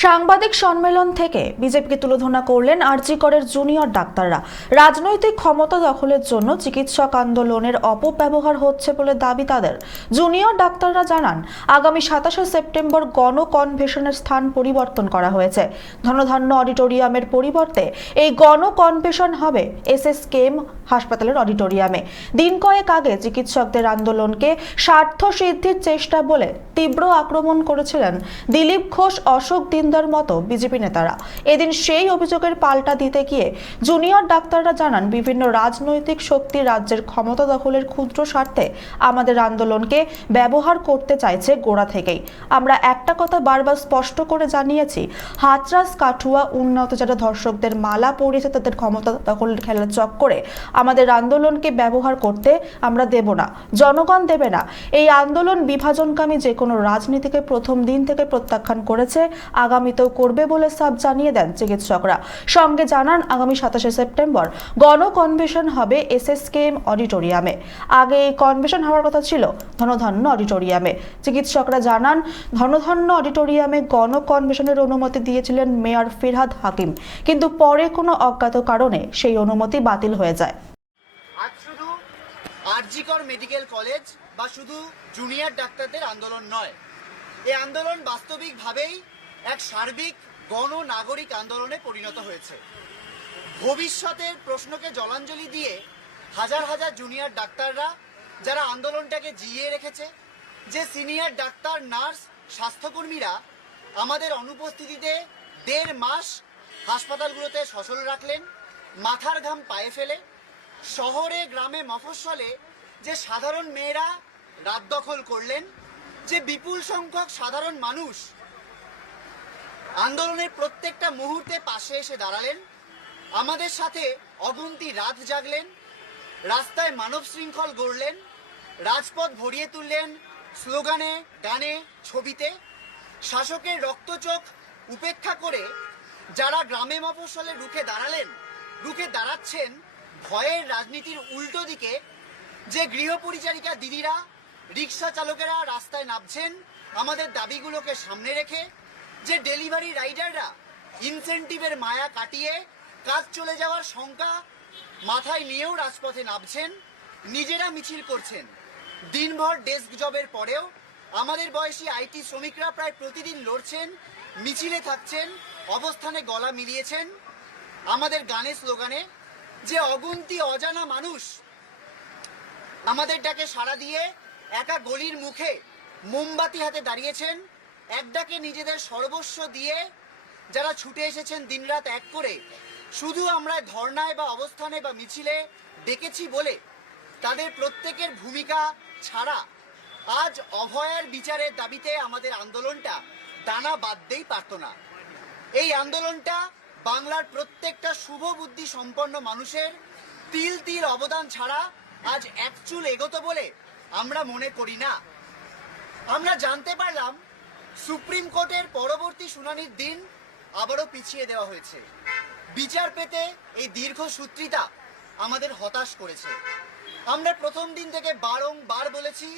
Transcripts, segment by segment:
সাংবাদিক সম্মেলন থেকে বিজেপিকে তুলোধনা করলেন আরজিকরের জুনিয়র ডাক্তাররা। রাজনৈতিক ক্ষমতা দখলের জন্য চিকিৎসক আন্দোলনের অপব্যবহার হচ্ছে বলে দাবি তাদের। জুনিয়র ডাক্তাররা জানান, আগামী সাতাশে সেপ্টেম্বর গণ কনভেশনের স্থান পরিবর্তন করা হয়েছে। ধনধান্য অডিটোরিয়ামের পরিবর্তে এই গণ কনভেশন হবে এস এস কেম হাসপাতালের অডিটোরিয়ামে। দিন কয়েক আগে চিকিৎসকদের আন্দোলনকে স্বার্থ সিদ্ধির চেষ্টা বলে তীব্র আক্রমণ করেছিলেন দিলীপ ঘোষ, অশোক দিনদার মতো বিজেপি নেতারা। এদিন সেই অভিযোগের পাল্টা দিতে গিয়ে জুনিয়র ডাক্তাররা জানান, বিভিন্ন রাজনৈতিক শক্তি রাজ্যের ক্ষমতা দখলের ক্ষুদ্র স্বার্থে আমাদের আন্দোলনকে ব্যবহার করতে চাইছে গোড়া থেকেই। আমরা একটা কথা বারবার স্পষ্ট করে জানিয়েছি, হাতরাস কাঠুয়া উন্নত যারা ধর্ষকদের মালা পরিয়েছে তাদের ক্ষমতা দখলের খেলার চক্করে আমাদের আন্দোলনকে ব্যবহার করতে আমরা দেব না, জনগণ দেবে না। এই আন্দোলন বিভাজনকামী যে কোনো রাজনীতিকে প্রথম দিন থেকে প্রত্যাখ্যান করেছে আগামীতেও করবে বলে সাব জানিয়ে দেন চিকিৎসকরা। সঙ্গে জানান, আগামী সাতাশে সেপ্টেম্বর গণ কনভেশন হবে এস এস কেএম অডিটোরিয়ামে। আগে কনভেশন হওয়ার কথা ছিল, ধনধান্য অডিটোরিয়ামে। চিকিৎসকরা জানান, ধনধান্য অডিটোরিয়ামে গণ কনভেশনের অনুমতি দিয়েছিলেন মেয়র ফিরহাদ হাকিম। কিন্তু পরে কোনো অজ্ঞাত কারণে সেই অনুমতি বাতিল হয়ে যায়। আজ শুধু আরজিকর মেডিকেল কলেজ বা শুধু জুনিয়র ডাক্তারদের আন্দোলন নয় এই আন্দোলন বাস্তবিকভাবেই এক সার্বিক গণনাগরিক আন্দোলনে পরিণত হয়েছে। ভবিষ্যতের প্রশ্নকে জলাঞ্জলি দিয়ে হাজার হাজার জুনিয়র ডাক্তাররা, যারা আন্দোলনটাকে জিইয়ে রেখেছে, যে সিনিয়র ডাক্তার, নার্স, স্বাস্থ্যকর্মীরা আমাদের অনুপস্থিতিতে দেড় মাস হাসপাতালগুলোতে সচল রাখলেন, মাথার ঘাম পায়ে ফেলে, শহরে, গ্রামে মফস্বলে যে সাধারণ মেয়েরা রাত দখল করলেন, যে বিপুল সংখ্যক সাধারণ মানুষ আন্দোলনের প্রত্যেকটা মুহূর্তে পাশে এসে দাঁড়ালেন। আমাদের সাথে অগুন্তি রাত জাগলেন। রাস্তায় মানব শৃঙ্খল গড়লেন। রাজপথ ভরিয়ে তুললেন স্লোগানে গানে ছবিতে। শাসকের রক্তচোখ উপেক্ষা করে যারা গ্রামে মফস্বলে রুখে দাঁড়ালেন, রুখে দাঁড়াচ্ছেন, ভয়ের রাজনীতির উল্টো দিকে যে গৃহপরিচারিকা দিদিরা, রিক্সা চালকেরা রাস্তায় নামছেন, আমাদের দাবিগুলোকে সামনে রেখে যে ডেলিভারি রাইডাররা ইনসেন্টিভের মায়া কাটিয়ে কাজ চলে যাওয়ার শঙ্কা মাথায় নিয়েও রাজপথে নামছেন, নিজেরা মিছিল করছেন। দিনভর ডেস্ক জবের পরেও আমাদের বয়সী আইটি শ্রমিকরা প্রায় প্রতিদিন লড়ছেন, মিছিলে থাকছেন, অবস্থানে গলা মিলিয়েছেন। আমাদের গানে স্লোগানে, যে অগুন্তি অজানা মানুষ আমাদের ডাকে সাড়া দিয়ে একা গলির মুখে মোমবাতি হাতে দাঁড়িয়েছেন এক ডাকে নিজেদের সর্বস্ব দিয়ে যারা ছুটে এসেছেন দিনরাত এক করে, শুধু আমরা ধর্নায় বা অবস্থানে বা মিছিলে ডেকেছি বলে তাদের প্রত্যেকের ভূমিকা ছাড়া আজ অভয়ার বিচারের দাবিতে আমাদের আন্দোলনটা দানা বাঁধতেই পারত না। এই আন্দোলনটা বাংলার প্রত্যেকটা শুভ বুদ্ধি সম্পন্ন মানুষের তিল তিল অবদান ছাড়া আজ এক চুল এগোতো বলে আমরা মনে করি না। আমরা জানতে পারলাম সুপ্রিম কোর্টের পরবর্তী শুনানির দিন আবারও পিছিয়ে দেওয়া হয়েছে। বিচার পেতে এই দীর্ঘ সূত্রিতা আমাদের হতাশ করেছে। আমরা প্রথম দিন থেকে বারংবার বলেছি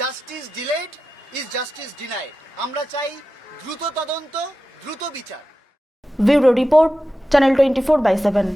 justice delayed is justice denied আমরা চাই দ্রুত তদন্ত, দ্রুত বিচার। Bureau report, channel twenty four by seven.